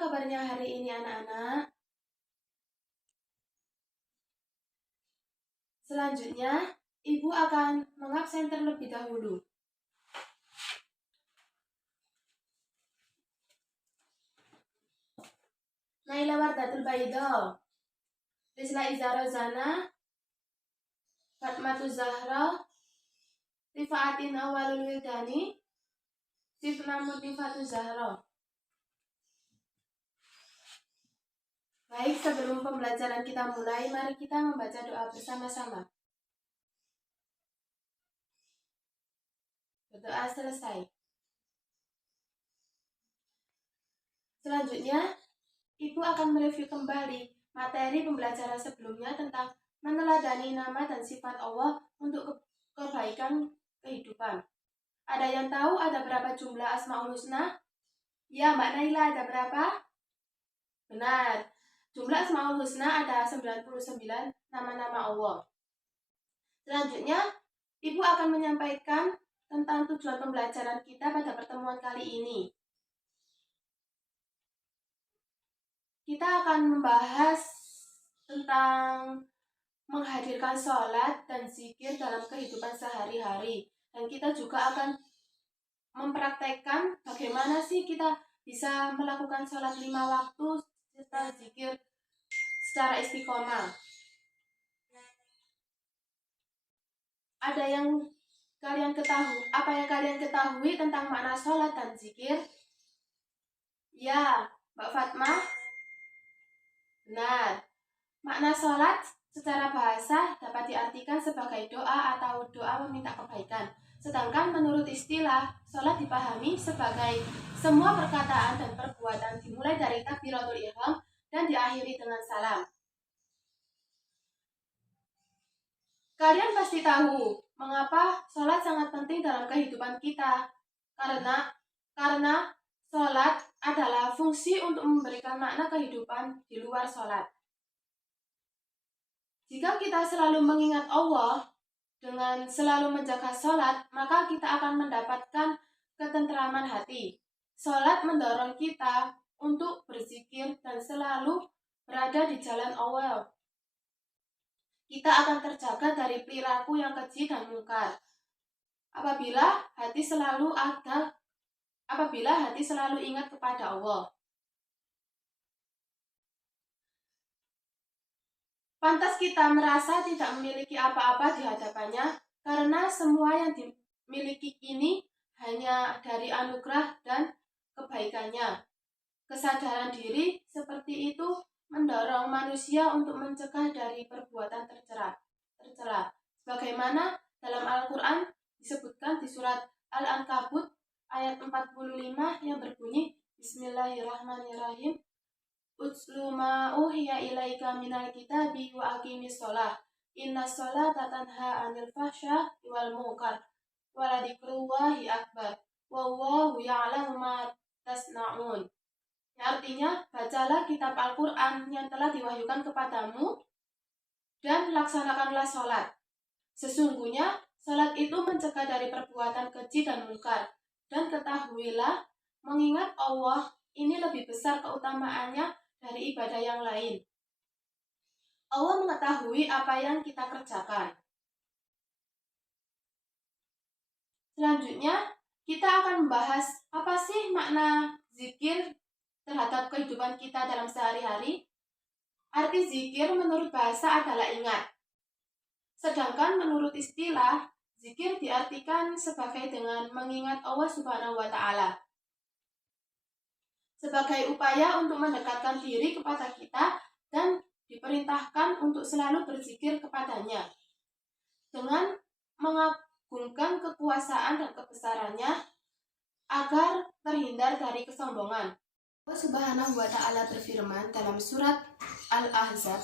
kabarnya hari ini anak-anak? Selanjutnya, Ibu akan mengabsen terlebih dahulu. Naila Wardatul Baido, Rizla Izara Zana, Fatmatu Zahra, Rifaatin Awalul Wildani, Sifna Mutifatu Zahra. Baik, sebelum pembelajaran kita mulai, mari kita membaca doa bersama-sama. Berdoa selesai. Selanjutnya, Ibu akan mereview kembali materi pembelajaran sebelumnya tentang meneladani nama dan sifat Allah untuk kebaikan kehidupan. Ada yang tahu ada berapa jumlah Asmaul Husna? Ya, Mbak Naila, ada berapa? Benar. Jumlah Asmaul Husna ada 99 nama-nama Allah. Selanjutnya, Ibu akan menyampaikan tentang tujuan pembelajaran kita pada pertemuan kali ini. Kita akan membahas tentang menghadirkan sholat dan zikir dalam kehidupan sehari-hari. Dan kita juga akan mempraktekkan bagaimana sih kita bisa melakukan sholat 5 waktu serta zikir secara istiqomah. Ada yang kalian ketahui? Apa yang kalian ketahui tentang makna sholat dan zikir? Ya, Mbak Fatma. Benar. Makna sholat secara bahasa dapat diartikan sebagai doa atau doa meminta kebaikan. Sedangkan menurut istilah, sholat dipahami sebagai semua perkataan dan perbuatan dimulai dari takbiratul ihram dan diakhiri dengan salam. Kalian pasti tahu mengapa sholat sangat penting dalam kehidupan kita. Karena sholat adalah fungsi untuk memberikan makna kehidupan di luar sholat. Jika kita selalu mengingat Allah dengan selalu menjaga sholat, maka kita akan mendapatkan ketentraman hati. Sholat mendorong kita untuk berzikir dan selalu berada di jalan Allah. Kita akan terjaga dari perilaku yang keji dan mungkar. Apabila hati selalu ingat kepada Allah. Pantas kita merasa tidak memiliki apa-apa di hadapannya, karena semua yang dimiliki ini hanya dari anugerah dan kebaikannya. Kesadaran diri seperti itu mendorong manusia untuk mencegah dari perbuatan tercela. Sebagaimana dalam Al-Quran disebutkan di surat Al-Ankabut ayat 45 yang berbunyi, Bismillahirrahmanirrahim. Utslu ma uhiya ilaika minal kitabi wa aqimis shalah. Innas sholata tanha 'anil fahsya wal munkar. Wa ladzikrullahi akbar. Wallahu ya'lamu ma tasna'un. Artinya, bacalah kitab Al-Quran yang telah diwahyukan kepadamu dan laksanakanlah sholat. Sesungguhnya, sholat itu mencegah dari perbuatan keji dan mungkar. Dan ketahuilah, mengingat Allah ini lebih besar keutamaannya dari ibadah yang lain. Allah mengetahui apa yang kita kerjakan. Selanjutnya, kita akan membahas apa sih makna zikir terhadap kehidupan kita dalam sehari-hari. Arti zikir menurut bahasa adalah ingat. Sedangkan menurut istilah, zikir diartikan sebagai dengan mengingat Allah Subhanahu wa Ta'ala. Sebagai upaya untuk mendekatkan diri kepada kita dan diperintahkan untuk selalu berzikir kepadanya. Dengan mengagungkan kekuasaan dan kebesarannya agar terhindar dari kesombongan. Allah Subhanahu wa Ta'ala berfirman dalam surat Al-Ahzab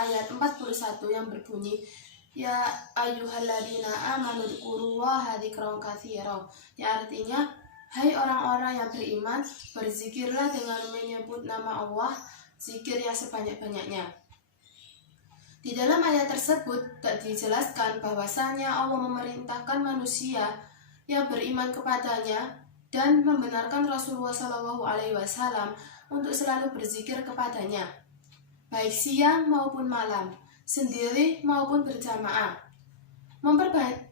ayat 41 yang berbunyi, Ya ayyuhalladzina amanu dzkurullaha dzikran katsiran. Ya, artinya, hai orang-orang yang beriman, berzikirlah dengan menyebut nama Allah, zikir yang sebanyak-banyaknya. Di dalam ayat tersebut dijelaskan bahwasanya Allah memerintahkan manusia yang beriman kepadanya dan membenarkan Rasulullah SAW untuk selalu berzikir kepadanya, baik siang maupun malam, sendiri maupun berjamaah.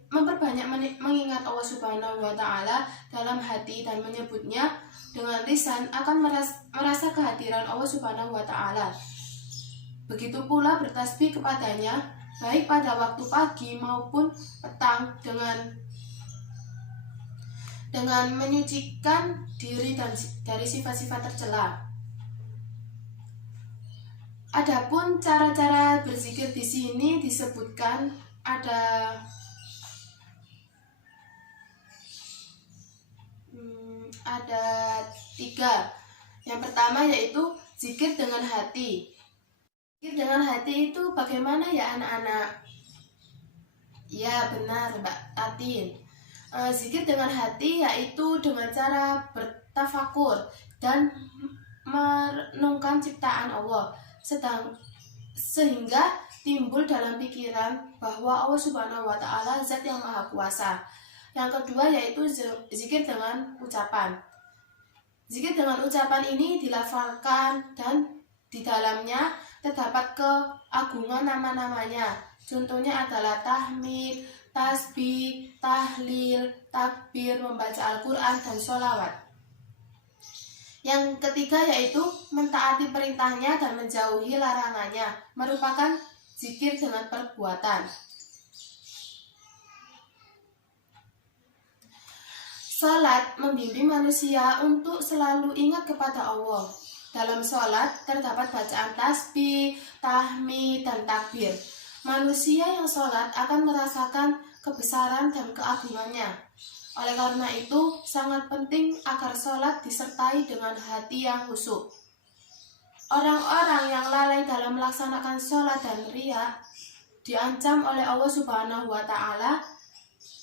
Memperbanyak mengingat Allah Subhanahu wa Ta'ala dalam hati dan menyebutnya dengan lisan akan merasa kehadiran Allah Subhanahu wa Ta'ala. Begitu pula bertasbih kepadanya baik pada waktu pagi maupun petang dengan menyucikan diri dari sifat-sifat tercela. Adapun cara-cara berzikir di sini disebutkan ada 3. Yang pertama yaitu zikir dengan hati. Zikir dengan hati itu bagaimana ya anak-anak? Ya benar Mbak Tatin. Zikir dengan hati yaitu dengan cara bertafakur dan merenungkan ciptaan Allah, sehingga timbul dalam pikiran bahwa Allah Subhanahu wa Ta'ala zat yang maha kuasa. Yang kedua yaitu zikir dengan ucapan. Zikir dengan ucapan ini dilafalkan dan di dalamnya terdapat keagungan nama-namanya. Contohnya adalah tahmid, tasbih, tahlil, takbir, membaca Al-Quran, dan sholawat. Yang ketiga yaitu mentaati perintahnya dan menjauhi larangannya, merupakan zikir dengan perbuatan. Salat membimbing manusia untuk selalu ingat kepada Allah. Dalam salat terdapat bacaan tasbih, tahmid, dan takbir. Manusia yang salat akan merasakan kebesaran dan keagungannya. Oleh karena itu, sangat penting agar salat disertai dengan hati yang khusyuk. Orang-orang yang lalai dalam melaksanakan salat dan riya diancam oleh Allah Subhanahu wa Ta'ala.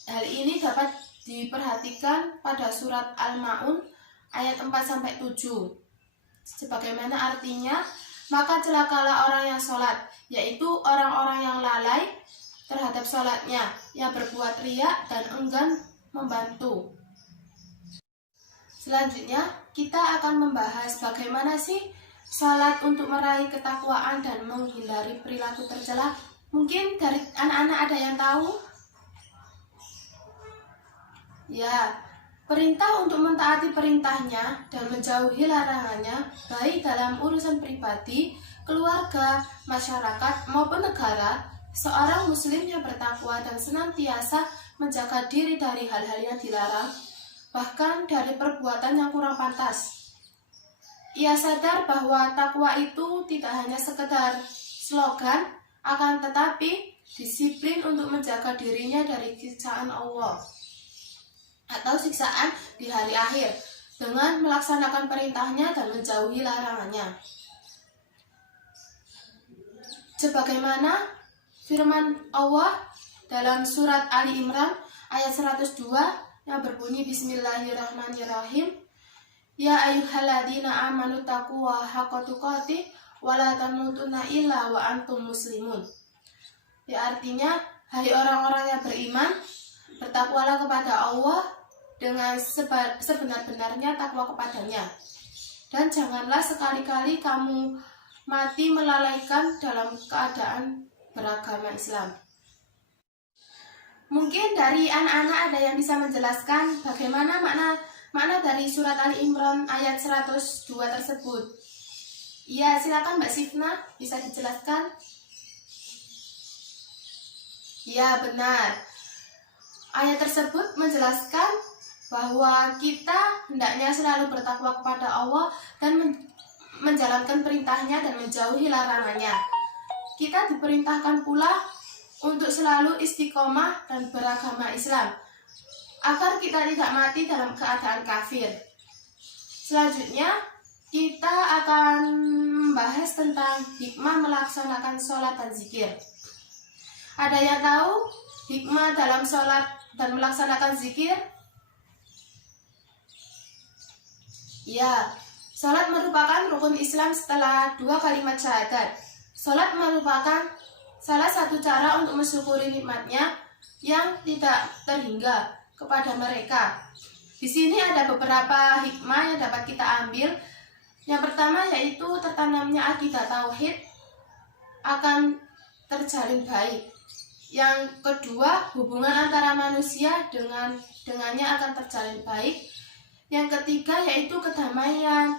Hal ini dapat diperhatikan pada surat Al-Ma'un ayat 4-7. Sebagaimana artinya, maka celakalah orang yang sholat, yaitu orang-orang yang lalai terhadap sholatnya, yang berbuat riya dan enggan membantu. Selanjutnya, kita akan membahas bagaimana sih sholat untuk meraih ketakwaan dan menghindari perilaku tercela. Mungkin dari anak-anak ada yang tahu? Ya, perintah untuk mentaati perintahnya dan menjauhi larangannya, baik dalam urusan pribadi, keluarga, masyarakat, maupun negara. Seorang muslim yang bertakwa dan senantiasa menjaga diri dari hal-hal yang dilarang, bahkan dari perbuatan yang kurang pantas. Ia sadar bahwa takwa itu tidak hanya sekedar slogan, akan tetapi disiplin untuk menjaga dirinya dari siksaan Allah atau siksaan di hari akhir dengan melaksanakan perintahnya dan menjauhi larangannya. Sebagaimana firman Allah dalam surat Ali Imran ayat 102 yang berbunyi Bismillahirrahmanirrahim. Ya ayyuhalladzina amanu taqullaha haqqa tuqatih wa la tamutunna illa wa antum muslimun. Ya, artinya, hai orang-orang yang beriman, bertakwalah kepada Allah dengan sebenar-benarnya takwa kepadanya. Dan janganlah sekali-kali kamu mati melalaikan dalam keadaan beragama Islam. Mungkin dari anak-anak ada yang bisa menjelaskan bagaimana makna dari surat Ali Imran ayat 102 tersebut. Ya, silakan Mbak Sifna, bisa dijelaskan? Ya, benar. Ayat tersebut menjelaskan bahwa kita hendaknya selalu bertakwa kepada Allah dan menjalankan perintahnya dan menjauhi larangannya. Kita diperintahkan pula untuk selalu istiqomah dan beragama Islam, agar kita tidak mati dalam keadaan kafir. Selanjutnya, kita akan membahas tentang hikmah melaksanakan sholat dan zikir. Ada yang tahu hikmah dalam sholat dan melaksanakan zikir? Ya, sholat merupakan rukun Islam setelah 2 kalimat syahadat. Sholat merupakan salah satu cara untuk mensyukuri nikmatnya yang tidak terhingga kepada mereka. Di sini ada beberapa hikmah yang dapat kita ambil. Yang pertama yaitu tertanamnya akidah tauhid akan terjalin baik. Yang kedua, hubungan antara manusia dengannya akan terjalin baik. Yang ketiga yaitu kedamaian,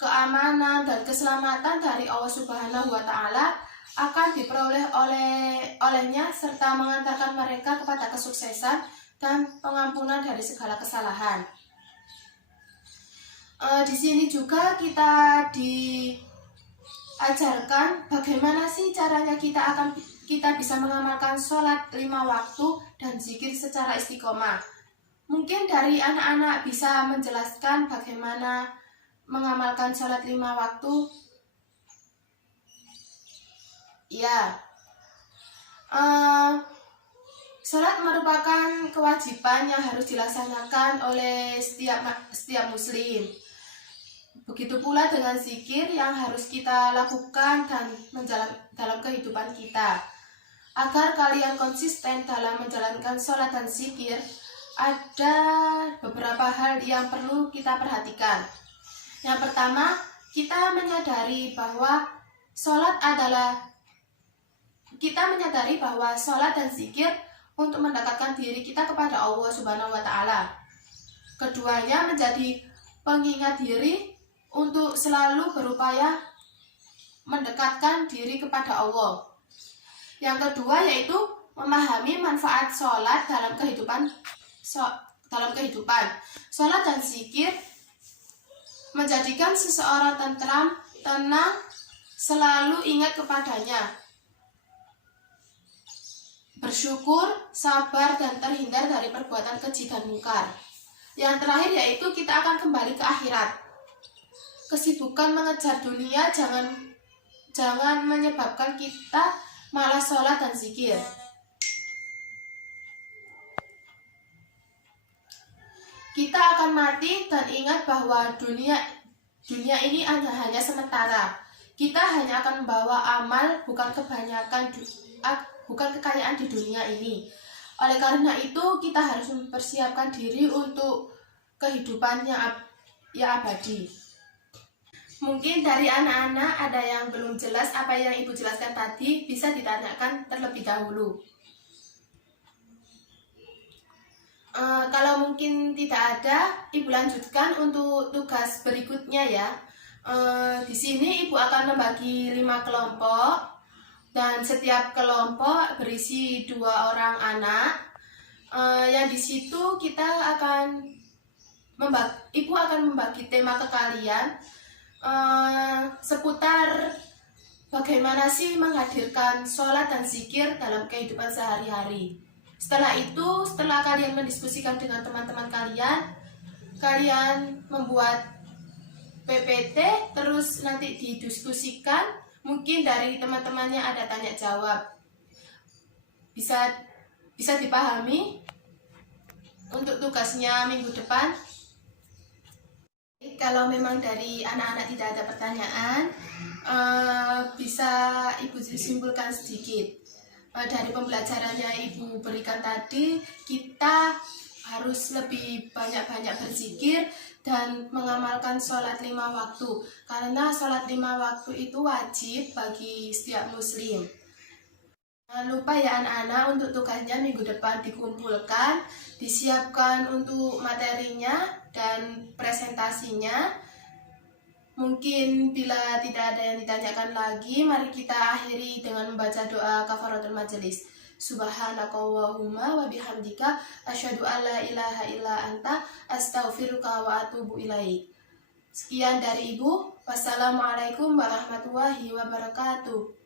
keamanan dan keselamatan dari Allah Subhanahu wa taala akan diperoleh olehnya serta mengantarkan mereka kepada kesuksesan dan pengampunan dari segala kesalahan. Di sini juga kita diajarkan bagaimana sih caranya kita bisa mengamalkan sholat 5 waktu dan zikir secara istiqomah. Mungkin dari anak-anak bisa menjelaskan bagaimana mengamalkan sholat 5 waktu. Ya, sholat merupakan kewajiban yang harus dilaksanakan oleh setiap muslim. Begitu pula dengan zikir yang harus kita lakukan dan dalam kehidupan kita. Agar kalian konsisten dalam menjalankan sholat dan zikir, ada beberapa hal yang perlu kita perhatikan. Yang pertama, kita menyadari bahwa sholat dan zikir untuk mendekatkan diri kita kepada Allah Subhanahu wa taala. Keduanya menjadi pengingat diri untuk selalu berupaya mendekatkan diri kepada Allah. Yang kedua yaitu memahami manfaat sholat dalam kehidupan. Sholat dan zikir menjadikan seseorang tentram, tenang, selalu ingat kepadanya, bersyukur, sabar, dan terhindar dari perbuatan keji dan mungkar. Yang terakhir yaitu kita akan kembali ke akhirat. Kesibukan mengejar dunia jangan menyebabkan kita malas sholat dan zikir. Kita akan mati dan ingat bahwa dunia ini hanya sementara. Kita hanya akan membawa amal, bukan kekayaan di dunia ini. Oleh karena itu, kita harus mempersiapkan diri untuk kehidupan yang abadi. Mungkin dari anak-anak ada yang belum jelas apa yang Ibu jelaskan tadi, bisa ditanyakan terlebih dahulu. Kalau mungkin tidak ada, Ibu lanjutkan untuk tugas berikutnya ya. Di sini Ibu akan membagi 5 kelompok dan setiap kelompok berisi 2 orang anak. Yang di situ Ibu akan membagi tema ke kalian seputar bagaimana sih menghadirkan sholat dan zikir dalam kehidupan sehari-hari. Setelah kalian mendiskusikan dengan teman-teman kalian membuat PPT, terus nanti didiskusikan. Mungkin dari teman-temannya ada tanya jawab. Bisa dipahami untuk tugasnya minggu depan. Kalau memang dari anak-anak tidak ada pertanyaan, bisa Ibu simpulkan sedikit. Dari pembelajaran yang Ibu berikan tadi, kita harus lebih banyak-banyak berzikir dan mengamalkan sholat 5 waktu. Karena sholat 5 waktu itu wajib bagi setiap muslim. Jangan lupa ya anak-anak, untuk tugasnya minggu depan dikumpulkan, disiapkan untuk materinya dan presentasinya. Mungkin bila tidak ada yang ditanyakan lagi, mari kita akhiri dengan membaca doa kafaratul majelis. Subhanakallahumma wa bihamdika asyhadu an la ilaha illa anta astaghfiruka wa atubu ilaik. Sekian dari Ibu. Wassalamualaikum warahmatullahi wabarakatuh.